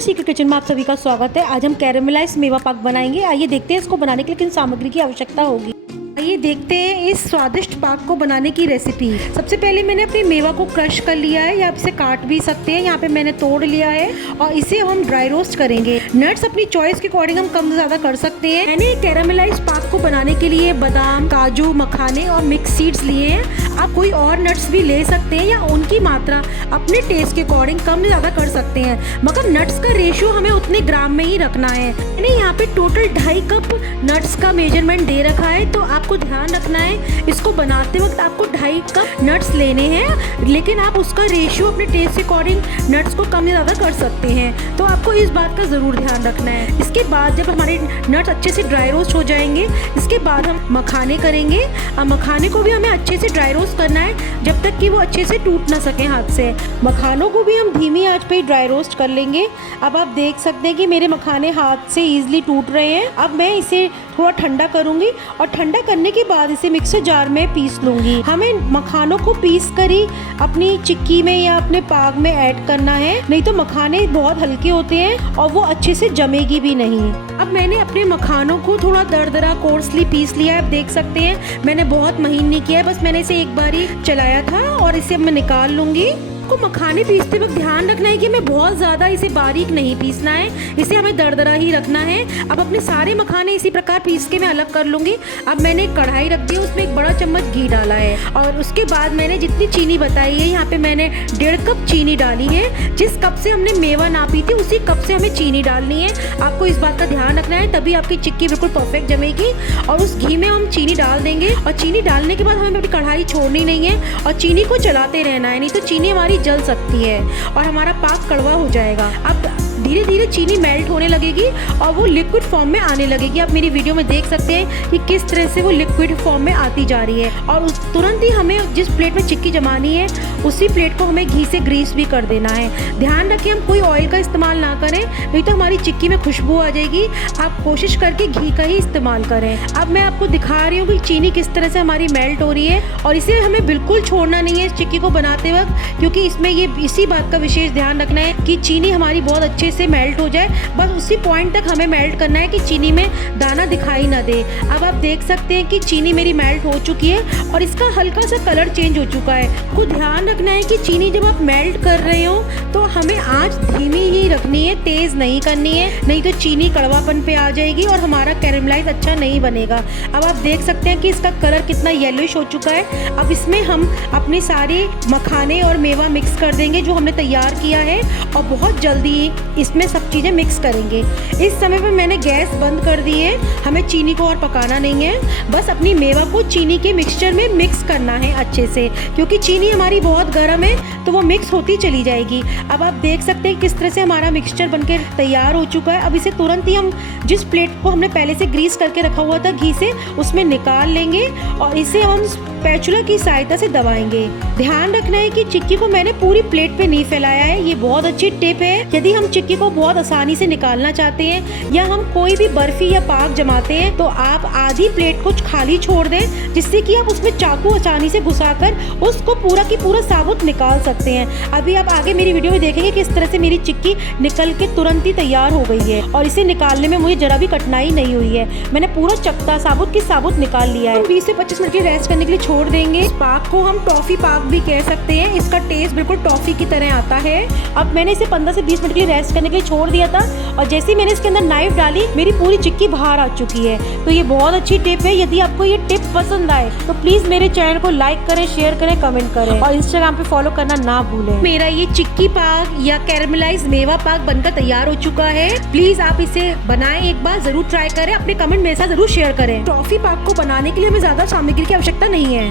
Secret kitchen में आप सभी का स्वागत है। आज हम कैरेमलाइज्ड मेवा पाक बनाएंगे। आइए देखते हैं इसको बनाने के लिए किन सामग्री की आवश्यकता होगी। आइए देखते हैं इस स्वादिष्ट पाक को बनाने की रेसिपी। सबसे पहले मैंने अपने मेवा को क्रश कर लिया है, या आप इसे काट भी सकते हैं। यहाँ पे मैंने तोड़ लिया है और इसे हम ड्राई रोस्ट करेंगे। नट्स अपनी चॉइस के अकॉर्डिंग हम कम ज्यादा कर सकते हैं। मैंने कैरेमलाइज्ड पाक को बनाने के लिए बादाम, काजू, मखाने और मिक्स सीड्स लिए हैं। आप कोई और नट्स भी ले सकते हैं या उनकी मात्रा अपने टेस्ट के अकॉर्डिंग कम ज्यादा कर सकते हैं, मगर नट्स का रेशियो हमें उतने ग्राम में ही रखना है। मैंने यहाँ पे टोटल 2.5 कप नट्स का मेजरमेंट दे रखा है, तो आपको ध्यान रखना है इसको बनाते वक्त आपको 2.5 कप नट्स लेने हैं, लेकिन आप उसका रेशियो अपने टेस्ट के अकॉर्डिंग नट्स को कम या ज़्यादा कर सकते हैं। तो आपको इस बात का ज़रूर ध्यान रखना है। इसके बाद जब हमारे नट्स अच्छे से ड्राई रोस्ट हो जाएंगे, इसके बाद हम मखाने करेंगे। अब मखाने को भी हमें अच्छे से ड्राई रोस्ट करना है जब तक कि वो अच्छे से टूट ना सके हाथ से। मखानों को भी हम धीमी आंच पे ही ड्राई रोस्ट कर लेंगे। अब आप देख सकते हैं कि मेरे मखाने हाथ से ईजिली टूट रहे हैं। अब मैं इसे थोड़ा ठंडा करूंगी और ठंडा करने के बाद इसे मिक्सर जार में पीस लूंगी। हमें मखानों को पीस कर ही अपनी चिक्की में या अपने पाक में ऐड करना है, नहीं तो मखाने बहुत हल्के होते हैं और वो अच्छे से जमेगी भी नहीं। अब मैंने अपने मखानों को थोड़ा दरदरा कोर्सली पीस लिया है। आप देख सकते हैं मैंने बहुत महीन नहीं किया है, बस मैंने इसे एक बार ही चलाया था और इसे अब मैं निकाल लूंगी। को मखाने पीसते वक्त ध्यान रखना है कि हमें बहुत ज़्यादा इसे बारीक नहीं पीसना है, इसे हमें दरदरा ही रखना है। अब अपने सारे मखाने इसी प्रकार पीस के मैं अलग कर लूँगी। अब मैंने एक कढ़ाई रख दी, उसमें 1 बड़ा चम्मच घी डाला है और उसके बाद मैंने जितनी चीनी बताई है, यहाँ पे मैंने 1.5 कप चीनी डाली है। जिस कप से हमने मेवा नापी थी उसी कप से हमें चीनी डालनी है। आपको इस बात का ध्यान रखना है, तभी आपकी चिक्की बिल्कुल परफेक्ट जमेगी। और उस घी में हम चीनी डाल देंगे और चीनी डालने के बाद हमें अपनी कढ़ाई छोड़नी नहीं है और चीनी को चलाते रहना है, नहीं तो चीनी हमारी जल सकती है और हमारा पाक कड़वा हो जाएगा। अब धीरे धीरे चीनी मेल्ट होने लगेगी और वो लिक्विड फॉर्म में आने लगेगी। आप मेरी वीडियो में देख सकते हैं कि किस तरह से वो लिक्विड फॉर्म में आती जा रही है। और तुरंत ही हमें जिस प्लेट में चिक्की जमानी है उसी प्लेट को हमें घी से ग्रीस भी कर देना है। ध्यान रखें हम कोई ऑयल का इस्तेमाल ना करें, नहीं तो हमारी चिक्की में खुशबू आ जाएगी। आप कोशिश करके घी का ही इस्तेमाल करें। अब मैं आपको दिखा रही हूँ कि चीनी किस तरह से हमारी मेल्ट हो रही है और इसे हमें बिल्कुल छोड़ना नहीं है इस चिक्की को बनाते वक्त, क्योंकि इसमें ये इसी बात का विशेष ध्यान रखना है कि चीनी हमारी बहुत अच्छे से मेल्ट हो जाए। बस उसी पॉइंट तक हमें मेल्ट करना है कि चीनी में दाना दिखाई ना दे। अब आप देख सकते हैं कि चीनी मेरी मेल्ट हो चुकी है और इसका हल्का सा कलर चेंज हो चुका है। आपको ध्यान रखना है कि चीनी जब आप मेल्ट कर रहे हो तो हमें आंच धीमी ही रखनी है, तेज नहीं करनी है, नहीं तो चीनी कड़वापन पे आ जाएगी और हमारा कैरेमलाइज अच्छा नहीं बनेगा। अब आप देख सकते हैं कि इसका कलर कितना येलोइश हो चुका है। अब इसमें हम अपने सारे मखाने और मेवा मिक्स कर देंगे जो हमने तैयार किया है और बहुत जल्दी इसमें सब चीज़ें मिक्स करेंगे। इस समय पे मैंने गैस बंद कर दी है। हमें चीनी को और पकाना नहीं है, बस अपनी मेवा को चीनी के मिक्सचर में मिक्स करना है अच्छे से, क्योंकि चीनी हमारी बहुत गर्म है तो वो मिक्स होती चली जाएगी। अब आप देख सकते हैं किस तरह से हमारा मिक्सचर बनकर तैयार हो चुका है। अब इसे तुरंत ही हम जिस प्लेट को हमने पहले से ग्रीस करके रखा हुआ था घी से, उसमें निकाल लेंगे और इसे हम स्पैचुला की सहायता से दबाएंगे। ध्यान रखना है कि चिक्की को मैंने पूरी प्लेट पे नहीं फैलाया है। ये बहुत अच्छी टिप है। यदि हम चिक्की को बहुत आसानी से निकालना चाहते हैं या हम कोई भी बर्फी या पाक जमाते हैं तो आप आधी प्लेट को खाली छोड़ दें, जिससे कि आप उसमें चाकू आसानी से घुसाकर उसको पूरा की पूरा साबुत निकाल सकते हैं। अभी आप आगे मेरी वीडियो में देखेंगे किस तरह से मेरी चिक्की निकल के तुरंत ही तैयार हो गई है और इसे निकालने में मुझे जरा भी कठिनाई नहीं हुई है। मैंने पूरा चकता साबुत की साबुत निकाल लिया है। 20 से 25 मिनट के रेस्ट करने के लिए छोड़ देंगे। इस पाक को हम टॉफी पाक भी कह सकते हैं। इसका टेस्ट बिल्कुल टॉफी की तरह आता है। अब मैंने इसे 15 से 20 मिनट के लिए रेस्ट करने के लिए छोड़ दिया था और जैसे ही मैंने इसके अंदर नाइफ डाली मेरी पूरी चिक्की बाहर आ चुकी है। तो ये बहुत अच्छी टिप है। यदि आपको ये टिप पसंद आए तो प्लीज मेरे चैनल को लाइक करें, शेयर करें, कमेंट करें और इंस्टाग्राम पे फॉलो करना ना भूलें। मेरा ये चिक्की पाक या कैरेमलाइज्ड मेवा पाक बनकर तैयार हो चुका है। प्लीज आप इसे बनाएं, एक बार जरूर ट्राई करें, अपने कमेंट मेरे साथ जरूर शेयर करें। टॉफी पाक को बनाने के लिए हमें ज्यादा सामग्री की आवश्यकता नहीं है।